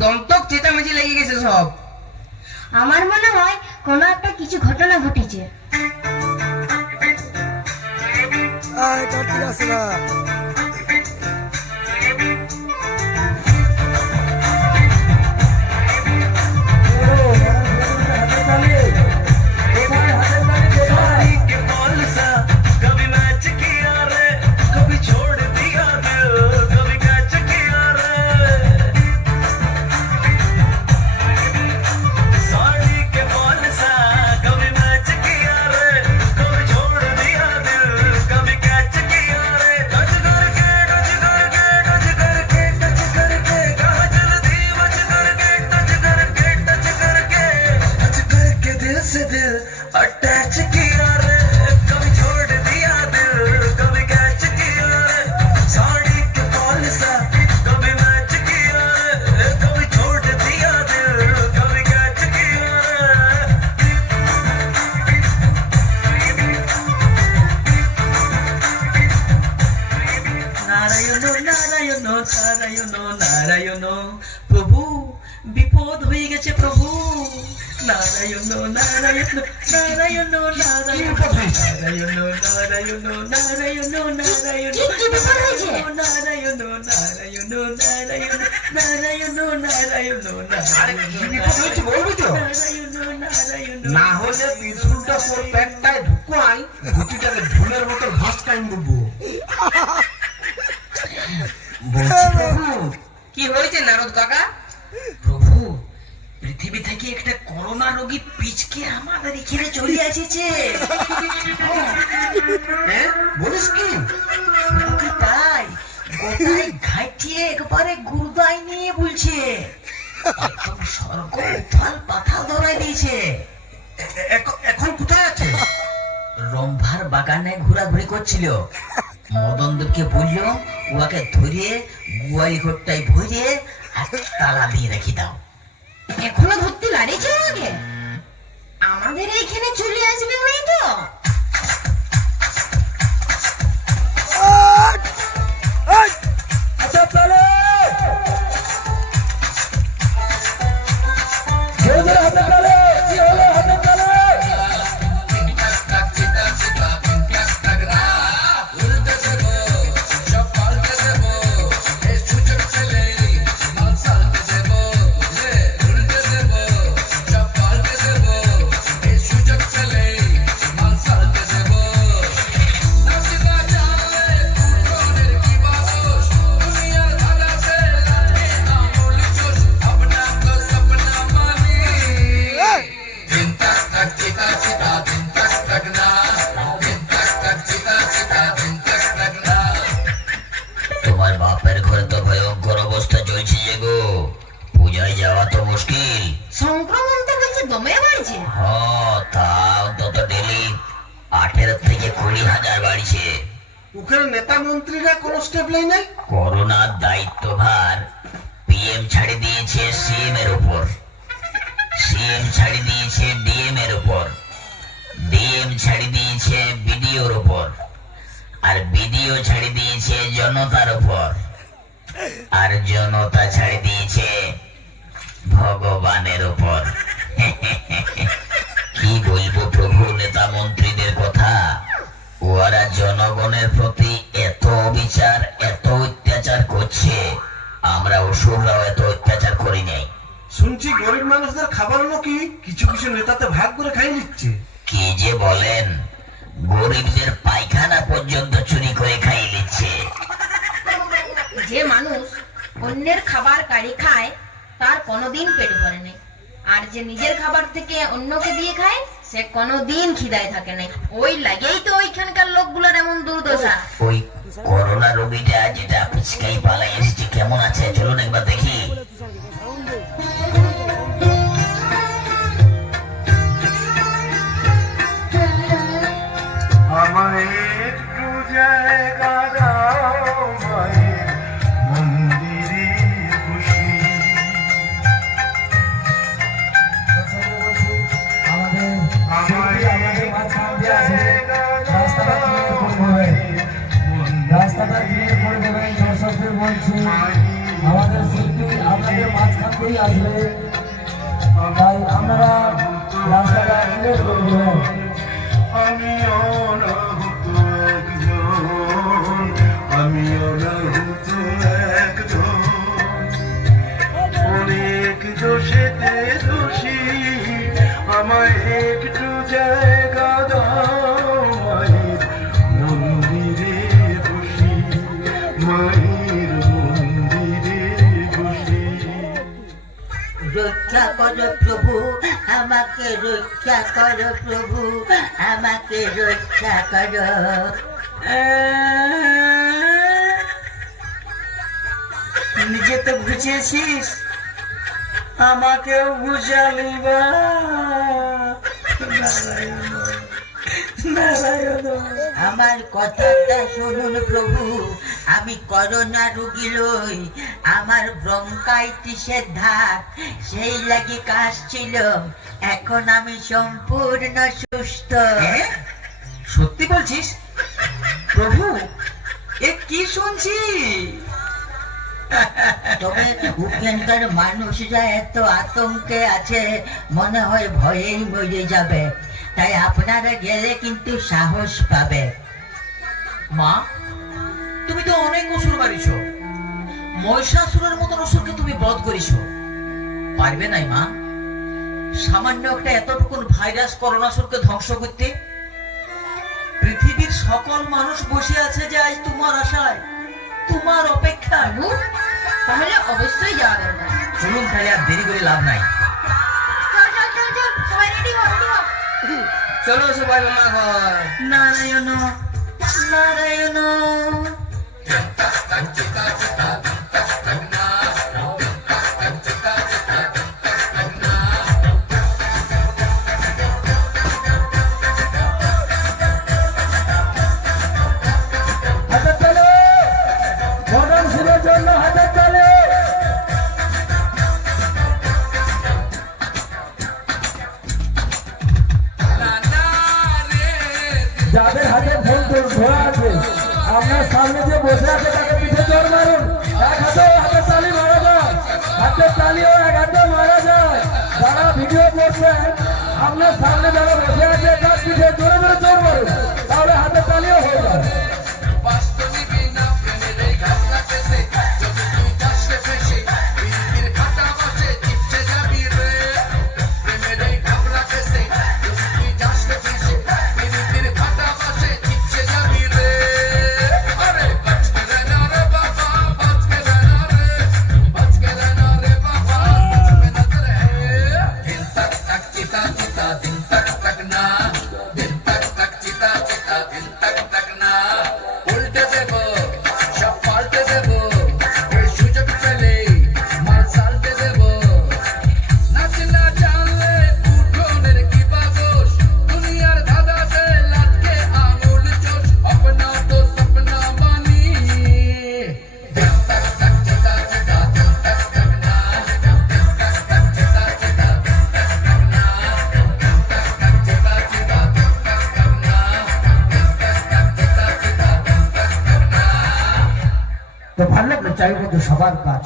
দমতক চেঁচামেচি লেগে গেছে সব। আমার মনে হয় কোনো একটা কিছু ঘটনা ঘটেছে। আয় কার্তিক আসে না? নারায়ণ নারায়ণ নারায়ণ নারায়ণ নারায়ণ নারায়ণ নারায়ণ নারায়ণ? নারায়ণ নারায়ণ নারায়ণ নারায়ণ নারায়ণ আরে কি বিপদ হয়েছে গোটাই ঘাইটিয়ে একবারে গুরুদাই নিয়ে বলছে। স্বর্গ উথাল পাথাল ধরাই দিয়েছে। এখন কোথায় আছে রম্ভার বাগানে ঘোরাঘুরি করছিল মদন দেবকে বলল উহাকে ধরে গোয়ালি ঘরটায় ভরে আর তালা দিয়ে রেখে দাও এখনও ধরতে লাড়িয়েছে আমাকে আমাদের এইখানে চলে আসবে নাই হাতে ওখানে নেতা মন্ত্রীরা কোনো স্টেপ নেই? নাই করোনার দায়িত্বভার পিএম ছাড়ি দিয়েছে সিএম এর উপর। সিএম ছাড়ি দিয়েছে ডিএম এর উপর। ডিএম ছাড়ি দিয়েছে বিডিওর উপর। আর বিডিও ছাড়ি দিয়েছে জনতার উপর। আর জনতা ছাড়ি দিয়েছে ভগবানের উপর। কি বলব প্রভু নেতা মন্ত্রীদের কথা? ওরা জনগণের প্রতি এত অবিচার এত অত্যাচার করছে। আমরা অসুররাও এত অত্যাচার করি নাই। শুনছি গরিব মানুষদের খাবার নাকি কিছু কিছু নেতাতে ভাগ করে খাই নিচ্ছে? কি যে বলেন গরিবদের পায়খানা পর্যন্ত চুরি করে খাইয়ে নিচ্ছে। যে মানুষ অন্যের খাবার কাড়ি খায় তার কোনোদিন পেট ভরে নেই। আর যে নিজের খাবার থেকে অন্যকে দিয়ে খায় সে কোনোদিন খিদায় থাকে নাই। ওই লাগেই তো ওইখানকার লোকগুলোর এমন দুর্দশা। ওই করোনা রোগীটা যেটা ফুচকাই পালাই এসেছে, কেমন আছে? চলুন একবার দেখি। আমাদের শিল্পী আপনাদের মাঝখান আসবে। তাই আপনারা রাস্তাটা আমিও আমিও রক্ষা করো প্রভু আমাকে রক্ষা করো প্রভু আমাকে রক্ষা করো। নিজে তো বুঝেছিস আমাকেও বুঝালি বা। আমার কথাটা শুনুন প্রভু আমি করোনা রুগী লই আমার ব্রঙ্কাইটিসের ধার সেই লাগি কাশছিল। এখন আমি সম্পূর্ণ সুস্থ। সত্যি বলছিস? প্রভু এ কি শুনছি? তবে ওখানকার মানুষরা এত আতঙ্কে আছে মনে হয় ভয়েই মরে যাবে। তাই আপনারা গেলে কিন্তু সাহস পাবে। মা তুমি তো অনেক অসুর মারিছ। মহিষাসুরের মতন অসুরকে তুমি বধ করিছ। পারবে নাই মা। সামান্য একটা এতটুকুন ভাইরাস করোনাসুরকে ধ্বংস করতে পৃথিবীর সকল মানুষ বসে আছে যে আজ তোমার আশায় তোমার অপেক্ষা তাহলে অবশ্যই যাওয়া দরকার। চলুন তাহলে আর দেরি করে লাভ নাই। চল সবাই মামা ঘর নারায়ণ নারায়ণ। dan tak. আপনার সামনে যে বসে আছে তাকে পিঠে জোর মারুন। এক হাতে হাতের তালি মারা যায়। হাতের ও এক হাতে মারা যায়। যারা ভিডিও করছেন আপনার সামনে যারা বসে আছে, তার পিঠে জোরে জোরে জোর মারুন। তাহলে হাতের তালিও হয়ে যাবে। Thank you. চাই কিন্তু সবার কাজ।